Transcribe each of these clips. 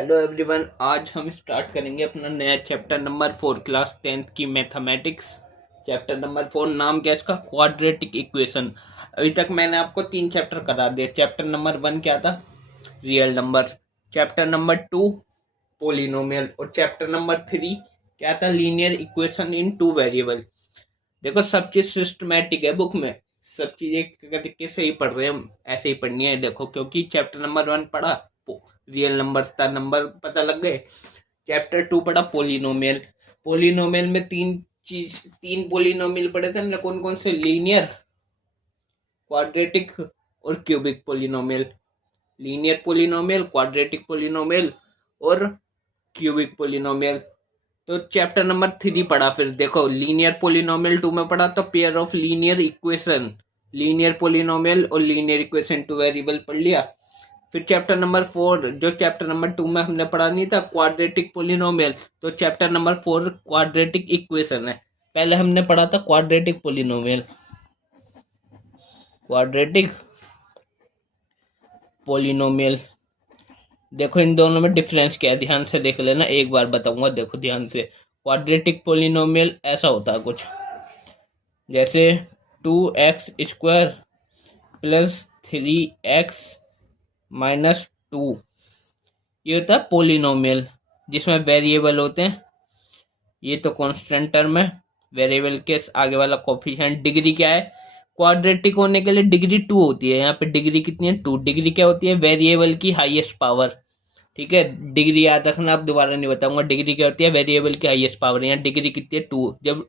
Hello everyone, आज हम start करेंगे अपना नया चैप्टर नंबर 4 क्लास 10th की मैथमेटिक्स। चैप्टर नंबर 4 नाम क्या है इसका? Quadratic equation. अभी तक मैंने आपको 3 चैप्टर करा दिए। चैप्टर नंबर 1 क्या था? Real numbers. Chapter number 2 polynomial और चैप्टर नंबर 3 क्या था? Linear equation in 2 variable. देखो, सब चीज सिस्टमैटिक है बुक में, सब चीज एक तरीके से ही पढ़ रहे हैं हम, ऐसे ही पढ़नी है। देखो, क्योंकि चैप्टर नंबर 1 पढ़ा रियल नंबर्स का नंबर पता लग गए। चैप्टर 2 पढ़ा पोलिनोमियल। पोलिनोमियल में तीन पोलिनोमियल पढ़े थे हमने। कौन कौन से? लीनियर, क्वाड्रेटिक और cubic polynomial. Linear polynomial, quadratic polynomial और क्यूबिक पोलिनोमियल। तो चैप्टर नंबर 3 पढ़ा। फिर देखो, लीनियर पोलिनोमियल 2 में पढ़ा तो pair of linear equation, linear polynomial और लीनियर इक्वेशन 2 वेरिएबल पढ़ लिया। फिर चैप्टर नंबर 4, जो चैप्टर नंबर 2 में हमने पढ़ा नहीं था, क्वाड्रेटिक पोलिनोमियल, तो चैप्टर नंबर 4 क्वाड्रेटिक इक्वेशन है। पहले हमने पढ़ा था क्वाड्रेटिक पोलिनोमियल। क्वाड्रेटिक पोलिनोमियल, देखो इन दोनों में डिफरेंस क्या है, ध्यान से देख लेना, एक बार बताऊंगा, देखो ध्यान से। क्वाड्रेटिक पोलिनोमियल ऐसा होता है कुछ जैसे 2x² प्लस 3x माइनस 2, ये होता है पोलिनोमियल, जिसमें वेरिएबल होते हैं। ये तो कांस्टेंट टर्म है, वेरिएबल के आगे वाला कोफिशिएंट। डिग्री क्या है? क्वाड्रेटिक होने के लिए डिग्री 2 होती है। यहाँ पे डिग्री कितनी है? 2। डिग्री क्या होती है? वेरिएबल की हाईएस्ट पावर। ठीक है, डिग्री याद रखना, आप दोबारा नहीं बताऊंगा। डिग्री क्या होती है? वेरिएबल की हाईएस्ट पावर। यहाँ डिग्री कितनी है? 2। जब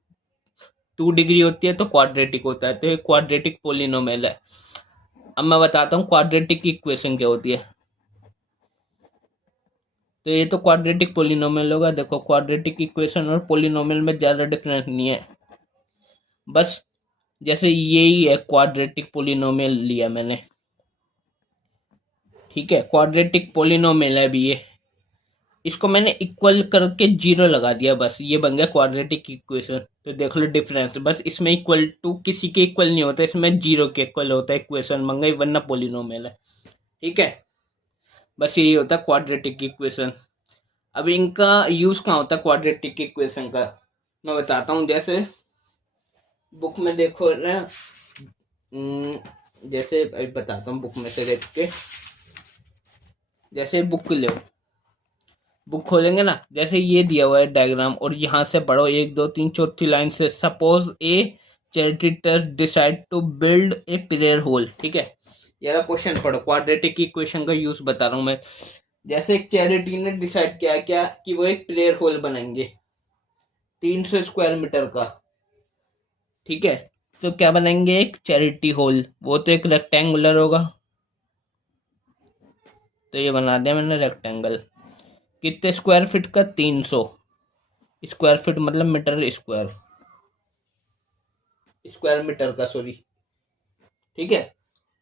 2 डिग्री होती है तो क्वाड्रेटिक होता है, तो ये क्वाड्रेटिक पोलिनोमियल है। अब मैं बताता हूँ क्वाड्रेटिक इक्वेशन क्या होती है। तो ये तो क्वाड्रेटिक पोलिनोमियल होगा। देखो, क्वाड्रेटिक इक्वेशन और पोलिनोमियल में ज़्यादा डिफरेंस नहीं है, बस जैसे यही है क्वाड्रेटिक पोलिनोमियल लिया मैंने। ठीक है, क्वाड्रेटिक पोलिनोमियल है भी ये, इसको मैंने इक्वल करके 0 लगा दिया, बस ये बन गया क्वाड्रेटिक इक्वेशन। तो देख लो डिफरेंस, बस इसमें इक्वल टू किसी के इक्वल नहीं होता, इसमें 0 के इक्वल होता है, इक्वेशन बन गई, वरना पोलिनोमियल है। ठीक है, बस यही होता है क्वाड्रेटिक इक्वेशन। अब इनका यूज कहाँ होता है क्वाड्रेटिक इक्वेशन का, मैं बताता हूँ। जैसे बुक में देखो ना, जैसे अभी बताता हूँ बुक में से देख के। जैसे बुक लो, बुक खोलेंगे ना, जैसे ये दिया हुआ है डायग्राम, और यहाँ से पढ़ो 1 2 3 चौथी लाइन से। Suppose a charity trust decide to build a prayer hall. ठीक है, यार क्वेश्चन पढ़ो, क्वाड्रेटिक इक्वेशन का यूज बता रहा हूँ मैं। जैसे एक चैरिटी ने डिसाइड किया क्या कि वो एक प्रेयर हॉल बनाएंगे 300 स्क्वायर मीटर का। ठीक है, तो क्या बनाएंगे? एक चैरिटी हॉल, वो तो एक रेक्टेंगुलर होगा, तो ये बना दिया मैंने रेक्टेंगल। कितने स्क्वायर फीट का? 300 स्क्वायर फीट, मतलब मीटर स्क्वायर, स्क्वायर मीटर का, सॉरी। ठीक है,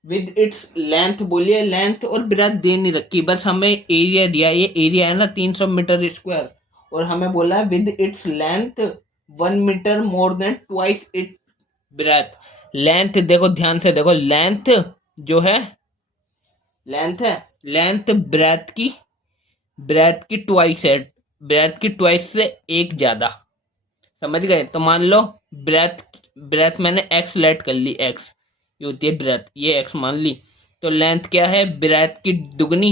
विद इट्स लेंथ, बोलिए लेंथ और ब्रेथ दे नहीं रखी, बस हमें एरिया दिया, ये एरिया है ना 300 मीटर स्क्वायर, और हमें बोला है with its length 1 metre more than twice it breadth. Length देखो, ध्यान से देखो, लेंथ जो है, लेंथ है, लेंथ ब्रेथ की ट्वाइस है, ब्रेथ की ट्वाइस से एक ज्यादा, समझ गए? तो मान लो ब्रेथ मैंने एक्स लेट कर ली, एक्स ये होती है ब्रेथ, ये एक्स मान ली। तो लेंथ क्या है? ब्रेथ की दुगनी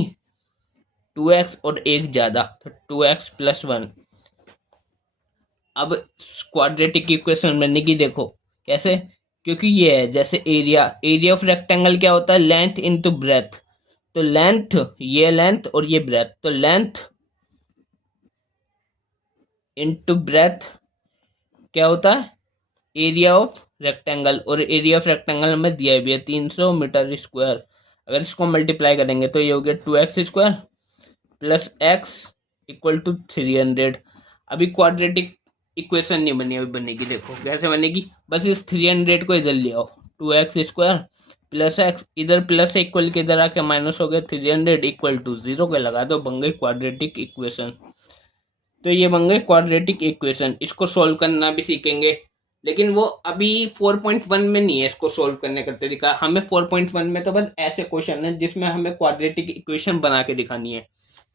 2x और एक ज्यादा, तो 2x + 1। अब क्वाड्रेटिक इक्वेशन बनने की देखो कैसे, क्योंकि ये है जैसे एरिया ऑफ रेक्टेंगल क्या होता है? Length into breadth. तो लेंथ, ये लेंथ और ये ब्रेथ, तो लेंथ इनटू ब्रेथ क्या होता है? एरिया ऑफ रेक्टेंगल, और एरिया ऑफ रेक्टेंगल में दिया भी है 300 मीटर स्क्वायर। अगर इसको मल्टीप्लाई करेंगे तो ये हो गया 2x square plus x equal to 300। अभी क्वाड्रेटिक इक्वेशन नहीं बनी, अभी बनेगी, देखो कैसे बनेगी। बस इस 300 को इधर ले आओ, 2x स्क्वायर प्लस x, इधर प्लस इक्वल के इधर आके माइनस हो गया, 300 इक्वल टू 0 के लगा दो, बन गई क्वाड्रेटिक इक्वेशन। तो ये बन गए क्वाड्रेटिक इक्वेशन। इसको सोल्व करना भी सीखेंगे, लेकिन वो अभी 4.1 में नहीं है इसको सोल्व करने का तरीका। हमें 4.1 में तो बस ऐसे क्वेश्चन है जिसमें हमें क्वाड्रेटिक इक्वेशन बना के दिखानी है।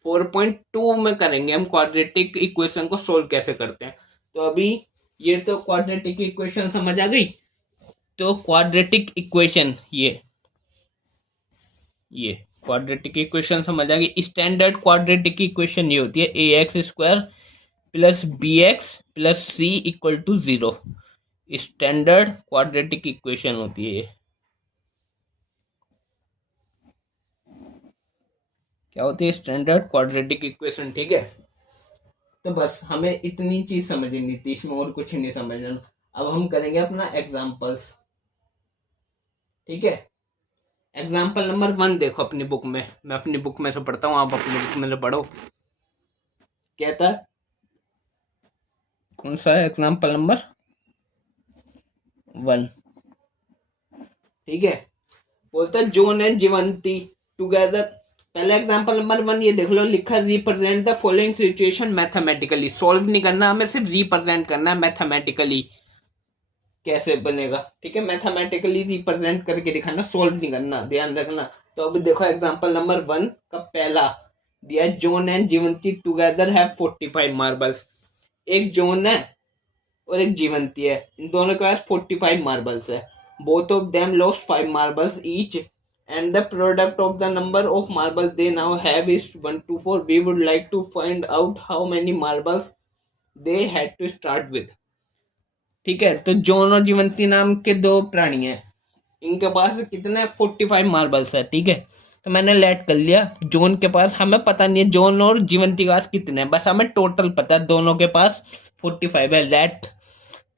4.2 में करेंगे हम क्वाड्रेटिक इक्वेशन को सोल्व कैसे करते हैं। तो अभी ये तो क्वाड्रेटिक इक्वेशन समझ आ गई। तो क्वाड्रेटिक इक्वेशन ये क्वाड्रेटिक इक्वेशन समझ आ गई। स्टैंडर्ड क्वाड्रेटिक इक्वेशन ये होती है ax² plus bx plus c equal to 0। Standard quadratic equation होती है ये। क्या होती है? Standard quadratic equation. ठीक है, तो बस हमें इतनी चीज समझनी थी, इसमें और कुछ नहीं समझना। अब हम करेंगे अपना एग्जाम्पल्स। ठीक है, एग्जाम्पल नंबर 1 देखो अपनी बुक में, मैं अपनी बुक में से पढ़ता हूँ, आप अपनी बुक में से पढ़ो। कहता है, कौन सा है? Example number 1। ठीक है, बोलता है जॉन एंड जीवंती टुगेदर। पहला एग्जाम्पल नंबर 1 ये देख लो, लिखा represent the following situation mathematically. Solve नहीं करना हमें, सिर्फ रिप्रेजेंट करना है मैथमेटिकली। कैसे बनेगा? ठीक है, मैथमेटिकली रिप्रेजेंट करके दिखाना, सॉल्व नहीं करना, ध्यान रखना। तो अभी देखो एग्जाम्पल नंबर 1 का पहला दिया, John and Jeevanti together have 45 marbles. एक जॉन है और एक जीवंती है, इन दोनों के पास 45 मार्बल्स है। Both of them lost 5 marbles each and the product of the number of marbles they now have is 1 to 4. We would like to find out how many marbles they had to start with. ठीक है, तो John और जीवंती नाम के दो प्राणी हैं, इनके पास कितने 45 मार्बल्स है। ठीक है, तो मैंने लेट कर लिया। जॉन के पास हमें पता नहीं है जॉन और जीवंती के पास कितने हैं, बस हमें टोटल पता है दोनों के पास 45 है। लेट,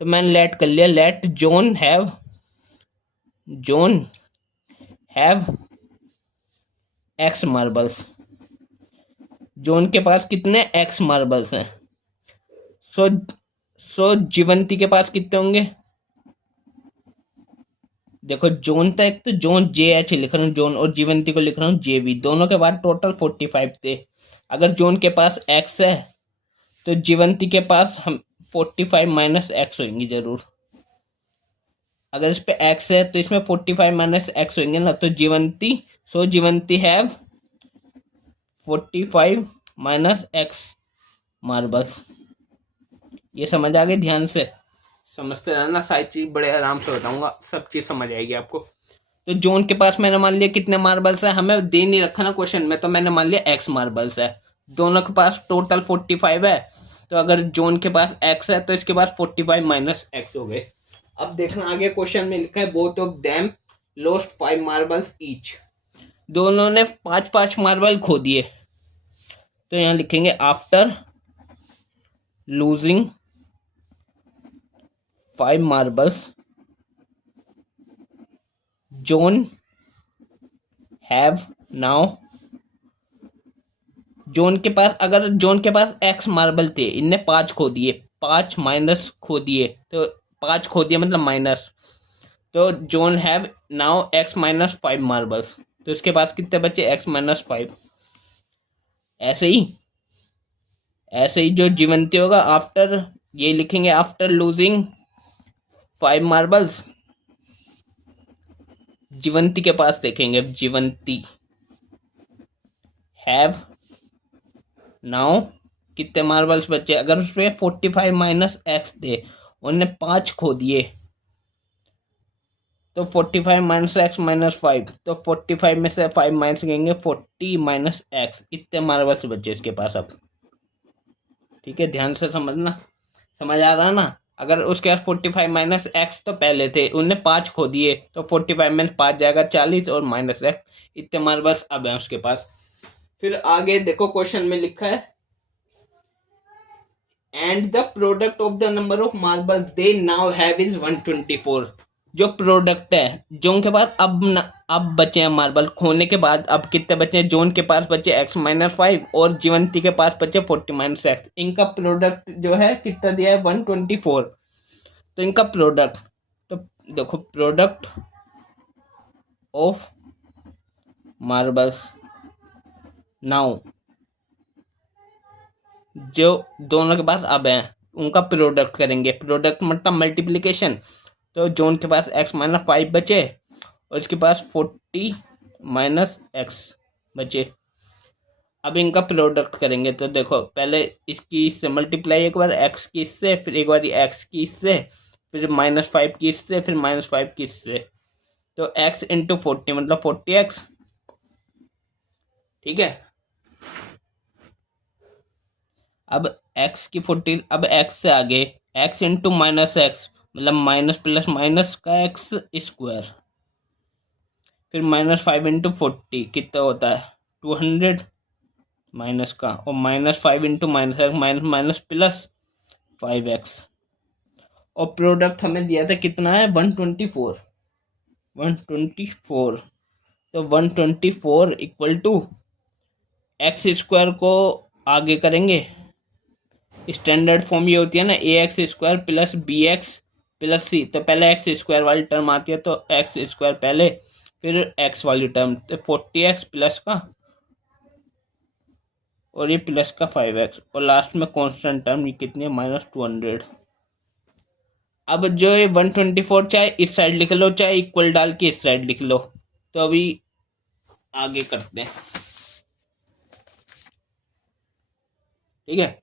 तो मैंने लेट कर लिया, let John have x marbles. John के पास कितने एक्स मार्बल्स हैं। सो जीवंती के पास कितने होंगे? देखो जॉन था एक, तो जॉन JH लिख रहा हूँ जॉन, और जीवंती को लिख रहा हूँ JV। दोनों के बाद टोटल 45 थे। अगर जॉन के पास एक्स है तो जीवंती के पास हम 45 माइनस एक्स होंगे जरूर। अगर इस पे एक्स है तो इसमें 45 माइनस एक्स होंगे ना, तो जीवंती हैव 45 माइनस एक्स मार्बल्स। ये समझ आ गई? ध्यान से समझते रहना, सारी चीज बड़े आराम से बताऊंगा, सब चीज समझ आएगी आपको। तो जॉन के पास मैंने मान लिया कितने मार्बल्स है, हमें दे नहीं रखा ना क्वेश्चन में, तो मैंने मान लिया एक्स मार्बल्स है। दोनों के पास टोटल 45 है, तो अगर जॉन के पास एक्स है तो इसके पास 45 माइनस एक्स हो गए। अब देखना आगे क्वेश्चन में लिखा है both of them lost 5 marbles each. दोनों ने 5-5 मार्बल खो दिए, तो यहां लिखेंगे after losing 5 marbles John have now. John के पास, अगर जॉन के पास एक्स मार्बल थे, इनने 5 खो दिए, 5 माइनस खो दिए, तो 5 खो दिए मतलब माइनस, तो John have now x minus 5 marbles. तो इसके पास कितने बचे? X minus 5। ऐसे ही जो जीवंती होगा, आफ्टर, ये लिखेंगे आफ्टर लूजिंग 5 मार्बल्स। जीवंती के पास देखेंगे, जीवंती हैव नाउ कितने मार्बल्स बचे। अगर उसमें 45 माइनस एक्स थे, उन्हें 5 खो दिए, तो 45 माइनस एक्स माइनस 5, तो 45 में से 5 माइनस करेंगे, 40 माइनस एक्स, इतने मार्बल्स बचे इसके पास अब। ठीक है, ध्यान से समझना, समझ आ रहा ना। अगर उसके पास 45 माइनस एक्स तो पहले थे, उनने 5 खो दिए, तो 45 में 5 जाएगा 40, और माइनस एक्स, इतने मार्बल्स अब है उसके पास। फिर आगे देखो क्वेश्चन में लिखा है and the product of the number of marble they now have is 124। जो प्रोडक्ट है, जोन के पास अब बचे हैं मार्बल खोने के बाद, अब कितने बचे हैं? जोन के पास बचे एक्स माइनस 5 और जीवंती के पास बचे 40 माइनस एक्स। इनका प्रोडक्ट जो है कितना दिया है? 124। तो इनका प्रोडक्ट, तो देखो प्रोडक्ट ऑफ मार्बल्स नाउ, जो दोनों के पास अब हैं उनका प्रोडक्ट करेंगे। प्रोडक्ट मतलब मल्टीप्लिकेशन। तो जोन के पास एक्स माइनस 5 बचे और इसके पास 40 माइनस एक्स बचे। अब इनका प्रोडक्ट करेंगे तो देखो पहले इसकी इससे मल्टीप्लाई एक बार एक्स की इससे, फिर एक बार एक्स की इससे, फिर -5 की इससे, फिर -5 की इससे। तो x इंटू 40 मतलब 40x। ठीक है। अब x की 40, अब x से आगे x इंटू -x मतलब माइनस प्लस माइनस का x स्क्वायर, फिर -5 इंटू 40 कितना होता है 200 माइनस का, और -5 into minus minus minus plus 5x। और प्रोडक्ट हमें दिया था कितना है 124, 124। तो 124 इक्वल टू एक्स स्क्वायर को आगे करेंगे, स्टैंडर्ड फॉर्म ये होती है ना ax² plus bx plus c। तो पहले एक्स स्क्वायर वाली टर्म आती है तो एक्स स्क्वायर पहले, फिर x वाली टर्म, तो 40x प्लस का और ये प्लस का 5x, और लास्ट में कांस्टेंट टर्म ये कितनी है -200। अब जो ये 124 चाहे इस साइड लिख लो चाहे इक्वल डाल के इस साइड लिख लो। तो अभी आगे करते हैं। ठीक है।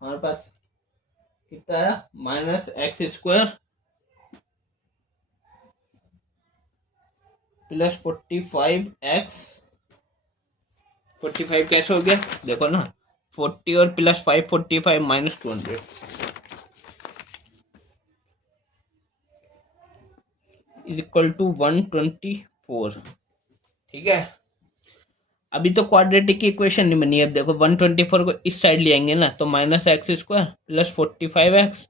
हमारे पास कितना है -x² प्लस 45x। 45 कैसे हो गया देखो ना, 40 और प्लस 5 45 -200 इज इक्वल टू 124। ठीक है। अभी तो क्वाड्रेटिक की इक्वेशन नहीं बनी है। अब देखो 124 को इस साइड ले आएंगे ना तो -x² प्लस 45x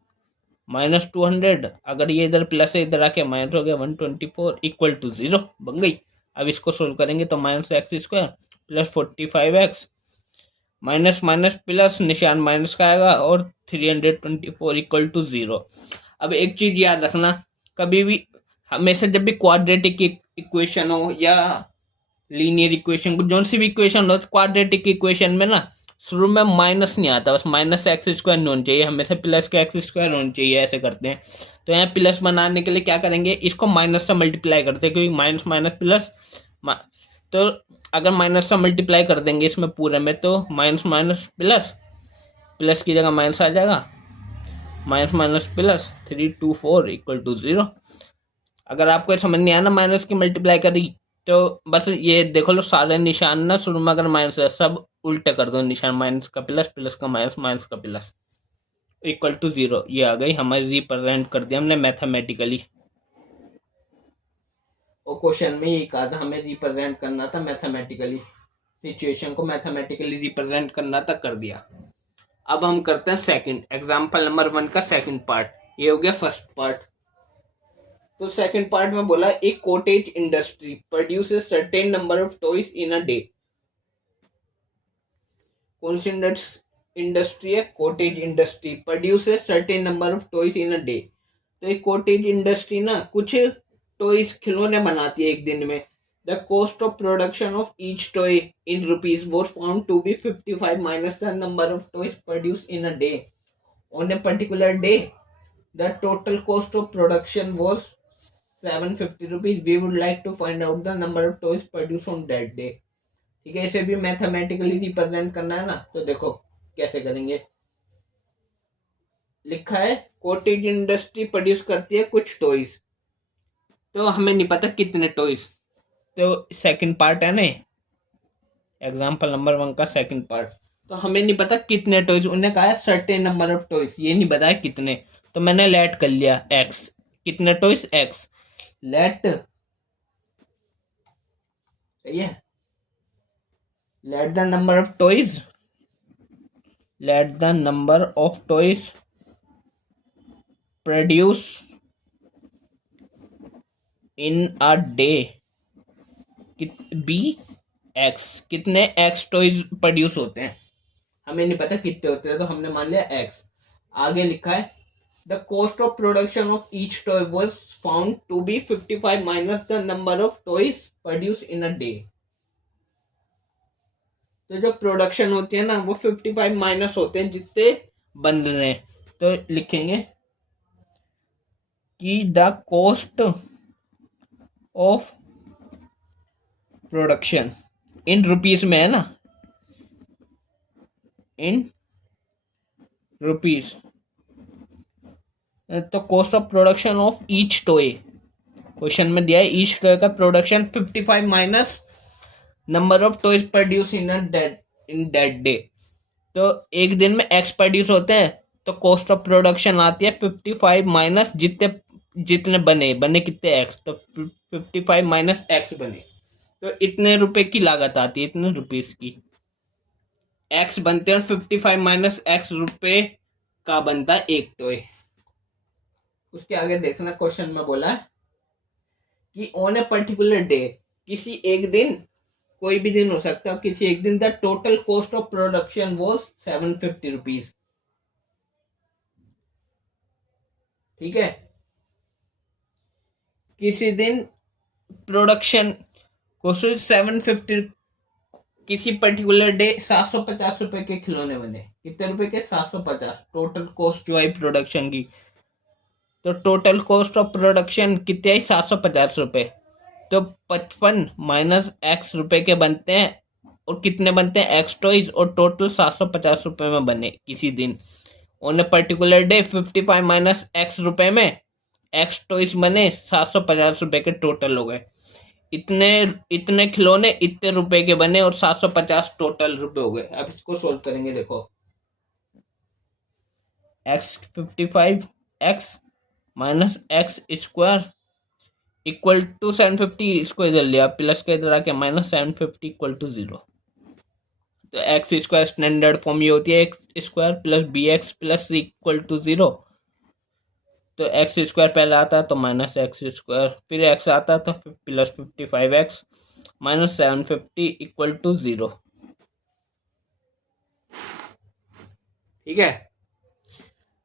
-200। अगर ये इधर प्लस है इधर आके माइनस हो गया 124 इक्वल टू 0 बन गई। अब इसको सोल्व करेंगे तो -x² plus 45x minus minus plus निशान माइनस का आएगा और 324 इक्वल टू 0। अब एक चीज याद रखना, कभी भी हमेशा जब भी क्वाड्रेटिक इक्वेशन हो या लीनियर इक्वेशन को जो सी भी इक्वेशन हो, क्वाड्रेटिक इक्वेशन में ना शुरू में माइनस नहीं आता, बस -x² नहीं होना चाहिए, हमेशा प्लस का x² होना चाहिए। ऐसे करते हैं। तो यहाँ प्लस बनाने के लिए क्या करेंगे, इसको माइनस से मल्टीप्लाई करते हैं क्योंकि माइनस माइनस प्लस। तो अगर माइनस से मल्टीप्लाई कर देंगे इसमें पूरे में तो माइनस माइनस प्लस, प्लस की जगह माइनस आ जाएगा, minus minus plus 324 equal to 0। अगर आपको समझ नहीं आया ना माइनस की मल्टीप्लाई करी तो बस ये देखो लो, सारे निशान ना शुरू में अगर माइनस है सब उल्टे कर दो निशान, माइनस का प्लस, प्लस का माइनस, माइनस का प्लस इक्वल टू 0। ये आ गई हमारी, रिप्रेजेंट कर दिया हमने मैथमेटिकली। और क्वेश्चन में यही कहा था हमें रिप्रेजेंट करना था मैथमेटिकली, सिचुएशन को मैथमेटिकली रिप्रेजेंट करना था, कर दिया। अब हम करते हैं सेकंड एग्जांपल नंबर 1 का सेकंड पार्ट। ये हो गया फर्स्ट पार्ट। तो सेकंड पार्ट में बोला एक cottage industry produces certain number of toys in a day. कौन सी इंडस्ट्री है, cottage industry produces certain number of toys in a day. तो एक कॉटेज इंडस्ट्री ना कुछ टॉयज खिलौने बनाती है एक दिन में। The cost of production of each toy in rupees was found to be 55 minus the number of toys produce in a day on a particular day. The total cost of production was 750 rupees. We would like to find out the number of toys produce on that day. ठीक है, इसे भी mathematically represent करना है ना, तो देखो कैसे करेंगे। लिखा है कॉटेज इंडस्ट्री प्रोड्यूस करती है कुछ टॉयज, तो हमें नहीं पता कितने टॉयज। तो सेकंड पार्ट है ना एग्जांपल नंबर 1 का सेकंड पार्ट। तो हमें नहीं पता कितने टॉयज, उन्होंने कहा है सर्टेन नंबर ऑफ टॉयज, ये नहीं बताया कितने। तो मैंने लेट कर लिया x, कितने टॉयज x, लेट, सही है, let the number of toys, let the number of toys produce in a day be x, कितने एक्स टॉयज प्रोड्यूस होते हैं, हमें नहीं पता कितने होते हैं तो हमने मान लिया एक्स। आगे लिखा है the cost of production of each toy was found to be 55 minus the number of toys produce in a day. तो जो प्रोडक्शन होती है ना वो 55 माइनस होते हैं जितने बन रहे हैं। तो लिखेंगे कि the cost of production in rupees में है ना, इन रुपीस। तो cost of production of each toy, question में दिया है ईच टॉय का production 55 minus number of toys produce in that day. तो एक दिन में एक्स प्रोड्यूस होते हैं, तो कॉस्ट ऑफ प्रोडक्शन आती है 55 माइनस जितने जितने बने कितने एक्स, तो 55 माइनस एक्स बने, तो इतने रुपए की लागत आती है, इतने रुपीस की। एक्स बनते हैं 55 माइनस एक्स रुपए का बनता है एक टॉय। उसके आगे देखना, क्वेश्चन में बोला है कि ऑन ए पर्टिकुलर डे, किसी एक दिन, कोई भी दिन हो सकता है, किसी एक दिन the total cost of production was 750 rupees. ठीक है, किसी दिन प्रोडक्शन कॉस्ट 750, किसी पर्टिकुलर डे 750 रुपए के खिलौने बने। कितने रुपए के? 750, टोटल कॉस्ट जो आई प्रोडक्शन की। तो टोटल कॉस्ट ऑफ प्रोडक्शन कितने आई? 750 रुपए। तो 55 माइनस एक्स रुपए के बनते हैं, और कितने बनते हैं? एक्स टॉयज, और टोटल 750 रुपए में बने किसी दिन। On a particular day 55 minus x रुपए में एक्स टॉयज बने, 750 रुपए के टोटल हो गए। इतने इतने खिलौने इतने रुपए के बने, और 750 टोटल रुपए हो गए। अब इसको सोल्व करेंगे, देखो x 55 x minus x square equal to 750, इसको इधर लिया प्लस के इधर आके माइनस 750 इक्वल टू 0। तो एक्स स्क्वायर स्टैंडर्ड फॉर्म ये होती है x square plus b x plus c equal to 0। तो एक्स स्क्वायर पहले आता है तो माइनस एक्स स्क्वायर, फिर एक्स आता है तो plus 55 x minus 750 equal to 0। ठीक है,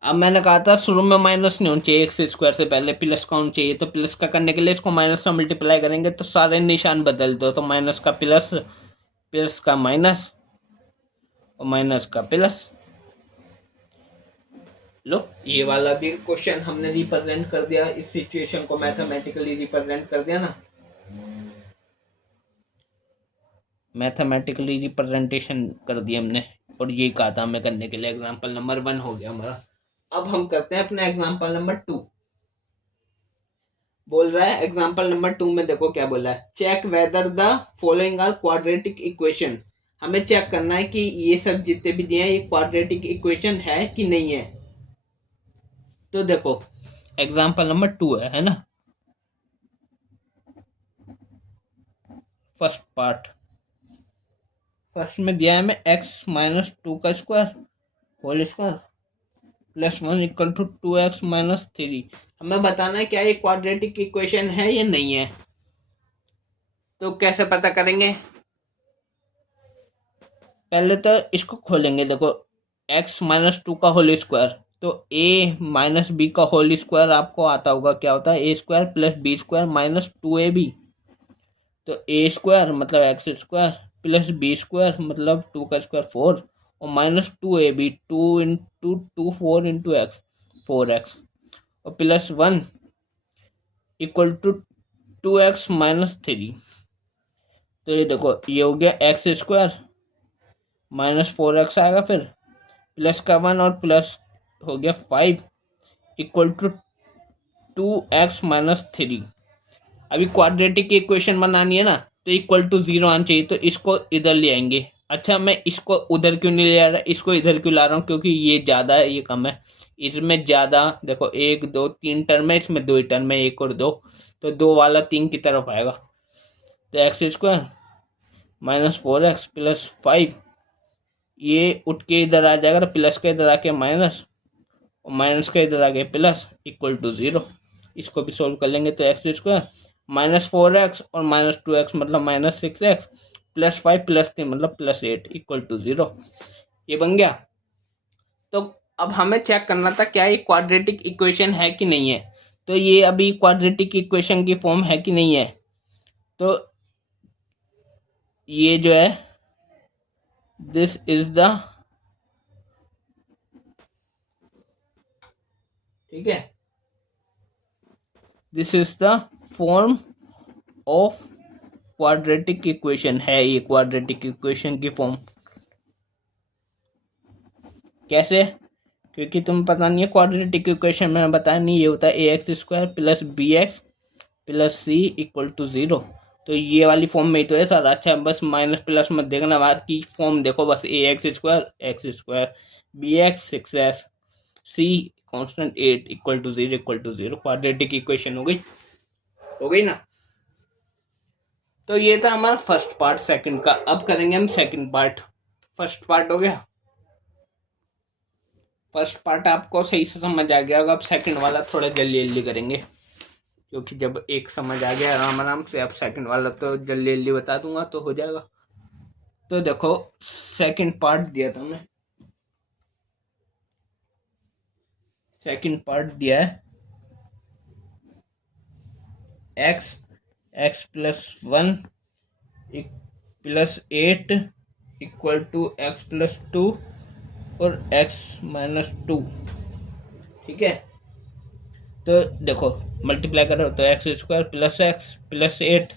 अब मैंने कहा था शुरू में माइनस नहीं होना चाहिए, एक्स स्क्वायर से पहले प्लस का होना चाहिए। तो प्लस का करने के लिए इसको माइनस से मल्टीप्लाई करेंगे, तो सारे निशान बदल दो। तो माइनस का प्लस, प्लस का माइनस, और माइनस का प्लस। लो, ये वाला भी क्वेश्चन हमने रिप्रेजेंट कर दिया, इस सिचुएशन को मैथमेटिकली रिप्रेजेंट कर दिया ना, मैथमेटिकली रिप्रेजेंटेशन कर दिया हमने। और ये कहा था हमें करने के लिए। एग्जांपल नंबर 1 हो गया हमारा। अब हम करते हैं अपना एग्जांपल नंबर 2। बोल रहा है एग्जांपल नंबर 2 में, देखो क्या बोला है, check whether the following are quadratic equation. हमें चेक करना है कि ये सब जितने भी दिए हैं ये क्वाड्रेटिक इक्वेशन है कि नहीं है। तो देखो एग्जांपल नंबर 2 है ना, फर्स्ट पार्ट। फर्स्ट में दिया है हमें एक्स माइनस 2 का square whole square plus 1 equal to 2x minus 3। हमें बताना है क्या ये क्वाड्रेटिक इक्वेशन है या नहीं है। तो कैसे पता करेंगे? पहले तो इसको खोलेंगे, देखो x माइनस 2 का होल स्क्वायर, तो a माइनस बी का होल स्क्वायर आपको आता होगा, क्या होता है? A square plus b square minus 2ab। तो ए स्क्वायर मतलब x square plus b square मतलब 2 का स्क्वायर 4, और minus 2ab, 2 into 2 4 into x 4x, और plus 1 equal to 2x minus 3। तो ये देखो ये हो गया एक्स स्क्वायर माइनस 4x आएगा, फिर प्लस का 1 और प्लस हो गया 5 इक्वल टू 2x माइनस 3। अभी क्वाड्रेटिक की इक्वेशन बनानी है ना, तो इक्वल टू 0 आना चाहिए, तो इसको इधर ले आएंगे। अच्छा, मैं इसको उधर क्यों नहीं ले आ रहा, इसको इधर क्यों ला रहा हूँ? क्योंकि ये ज़्यादा है ये कम है। इसमें ज़्यादा देखो 1 2 3 टर्म है, इसमें 2 ही टर्म है, 1 और 2, तो 2 वाला 3 की तरफ आएगा। तो x square minus 4x plus 5, ये उठ के इधर आ जाएगा, प्लस का इधर आके माइनस, और माइनस का इधर आके प्लस इक्वल टू 0। इसको भी सोल्व कर लेंगे, तो एक्स स्क्वायर माइनस 4x और माइनस 2x मतलब माइनस 6x प्लस 5 प्लस 3 मतलब प्लस 8 इक्वल टू 0। ये बन गया। तो अब हमें चेक करना था क्या ये क्वाड्रेटिक इक्वेशन है कि नहीं है। तो ये अभी क्वाड्रेटिक इक्वेशन की फॉर्म है कि नहीं है। तो ये जो है दिस इज द, ठीक है, this is the form of quadratic equation है, ये क्वाड्रेटिक इक्वेशन की फॉर्म। कैसे? क्योंकि तुम्हें पता नहीं है क्वाड्रेटिक इक्वेशन, मैंने बताया नहीं, ये होता है a x square plus b x plus c equal to 0। तो ये वाली फॉर्म में ही तो है सर। अच्छा, बस माइनस प्लस मत देखना, बाद की फॉर्म देखो बस। A x square b x 6s c constant 8 equal to 0 quadratic equation हो गई ना। तो ये था हमारा फर्स्ट पार्ट सेकंड का। अब करेंगे हम सेकंड पार्ट। फर्स्ट पार्ट हो गया, फर्स्ट पार्ट आपको सही से समझ आ गया होगा। अब सेकंड वाला थोड़ा जल्दी जल्दी करेंगे, क्योंकि जब एक समझ आ गया आराम आराम से, अब सेकंड वाला तो जल्दी जल्दी बता दूंगा तो हो जाएगा। तो देखो सेकंड पार्ट दिया था मैं, सेकंड पार्ट दिया है x plus 1 plus 8 equal to x plus 2 और एक्स माइनस 2। ठीक है, तो देखो मल्टीप्लाई करो तो x square plus x plus 8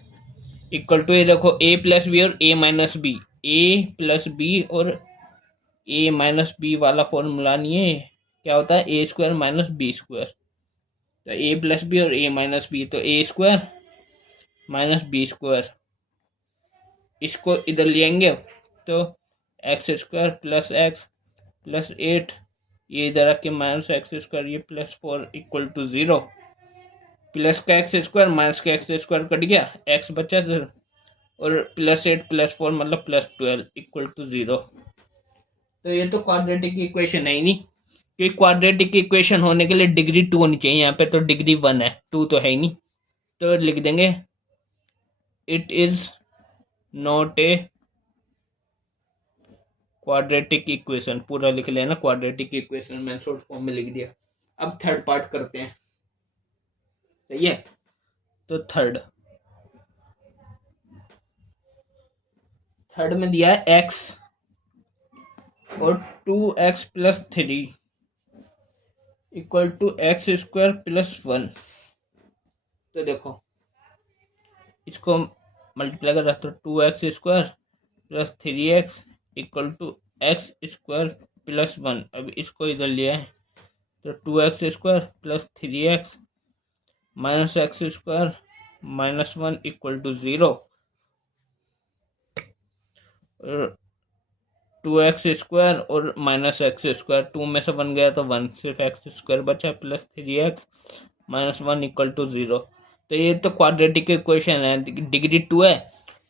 equal to, ये देखो ए प्लस बी और a minus b, a plus b और ए माइनस बी वाला फॉर्मूला नहीं है, क्या होता है a square minus b square. तो ए प्लस बी और ए माइनस बी, तो a square minus b square, इसको इधर ले आएंगे तो एक्स स्क्वायर प्लस 8, ये इधर आके माइनस एक्स स्क्वायर, ये प्लस 4 इक्वल टू 0। प्लस का एक्स स्क्वायर माइनस का एक्स स्क्वायर कट गया, एक्स बचा सर, और प्लस 8 प्लस 4 मतलब प्लस 12 इक्वल टू 0। तो ये तो क्वाड्रेटिक इक्वेशन है ही नहीं, क्योंकि क्वाड्रेटिक इक्वेशन होने के लिए डिग्री 2 होनी चाहिए, यहाँ पे तो डिग्री 1 है, 2 तो है ही नहीं। तो लिख देंगे it is not a quadratic equation, पूरा लिख लेना क्वाड्रेटिक इक्वेशन, मैंने शॉर्ट फॉर्म में लिख दिया। अब थर्ड पार्ट करते हैं, सही है। तो थर्ड में दिया है एक्स और 2x plus 3 equal to x square plus 1। तो देखो इसको मल्टीप्लाई कर रहा, तो 2x square plus 3x equal to x square plus 1। अब इसको इधर लिया है तो 2x square plus 3x minus x square minus 1 equal to 0। 2x square और माइनस एक्स स्क्वायर, 2 में से 1 गया तो 1, सिर्फ एक्स स्क्वायर बचा, plus 3x minus 1 equal to 0। तो ये तो क्वाड्रेटिक इक्वेशन है, डिग्री 2 है।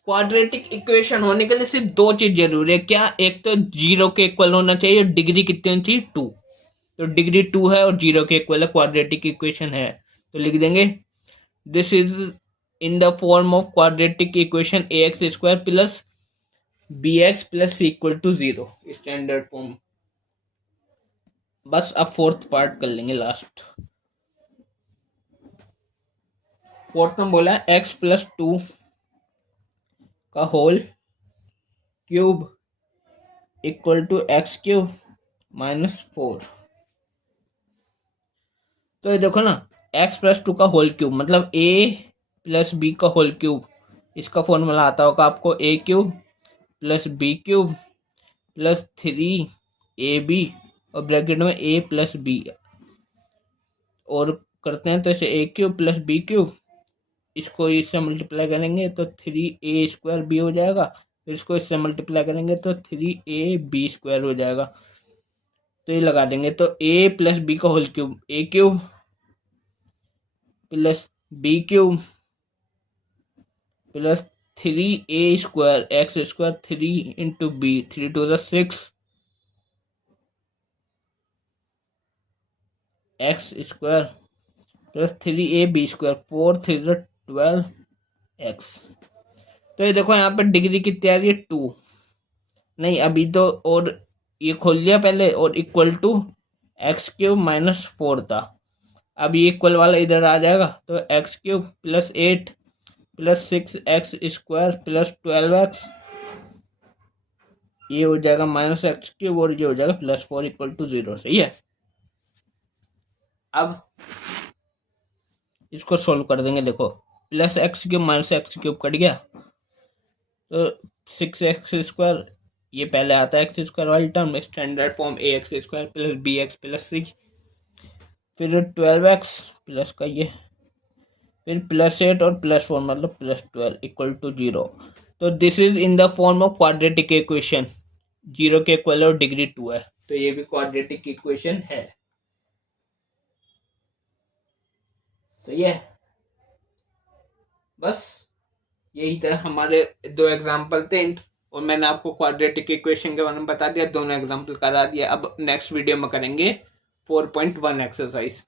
क्वाड्रेटिक इक्वेशन होने के लिए सिर्फ 2 चीज जरूरी है, क्या? एक तो 0 के इक्वल होना चाहिए, डिग्री कितनी होनी चाहिए? 2। तो डिग्री 2 है और 0 के इक्वल है, क्वाड्रेटिक इक्वेशन है। तो लिख देंगे this is in the form of quadratic equation a x square plus b x plus c equal to 0, standard form. बस अब फोर्थ पार्ट कर लेंगे, लास्ट। फोर्थ में बोला एक्स प्लस 2 का whole cube equal to x cube minus 4। तो ये देखो ना, एक्स प्लस 2 का होल क्यूब मतलब ए प्लस बी का होल क्यूब, इसका फॉर्मूला आता होगा आपको, a cube plus b cube plus 3ab और ब्रैकेट में a प्लस बी, और करते हैं तो इसे ए क्यूब प्लस बी क्यूब, इसको इससे मल्टीप्लाई करेंगे तो 3a स्क्वायर बी हो जाएगा, फिर इसको इससे मल्टीप्लाई करेंगे तो 3ab स्क्वायर हो जाएगा। तो ये लगा देंगे, तो a प्लस बी का whole cube, a cube plus b cube plus 3a square x square 3 into b, 3 to the 6 x square plus 3ab square 4 3 the 12 x. तो ये देखो यहाँ पर डिग्री कितनी आ रही है? 2 नहीं, अभी तो और ये खोल लिया पहले, और equal to x cube minus 4 था, अब ये इक्वल वाला इधर आ जाएगा, तो x cube plus 8 plus 6 x square plus 12 x, ये हो जाएगा माइनस एक्स क्यूब और ये हो जाएगा प्लस 4 इक्वल टू 0। सही है। अब इसको सोल्व कर देंगे। देखो plus x cube minus x cube cut गया, तो 6x² ये पहले आता है एक्स स्क्वायर वाली term, standard form ax² plus bx plus 3, फिर 12x प्लस का ये, फिर +8 और +4 मतलब +12 इक्वल टू 0। तो this is in the form of quadratic equation, 0 के इक्वल और डिग्री 2 है, तो ये भी क्वाड्रेटिक इक्वेशन है। तो ये बस यही तरह हमारे 2 एग्जाम्पल थे, और मैंने आपको क्वाड्रेटिक इक्वेशन के बारे में बता दिया, दोनों एग्जाम्पल करा दिया। अब नेक्स्ट वीडियो में करेंगे 4.1 एक्सरसाइज।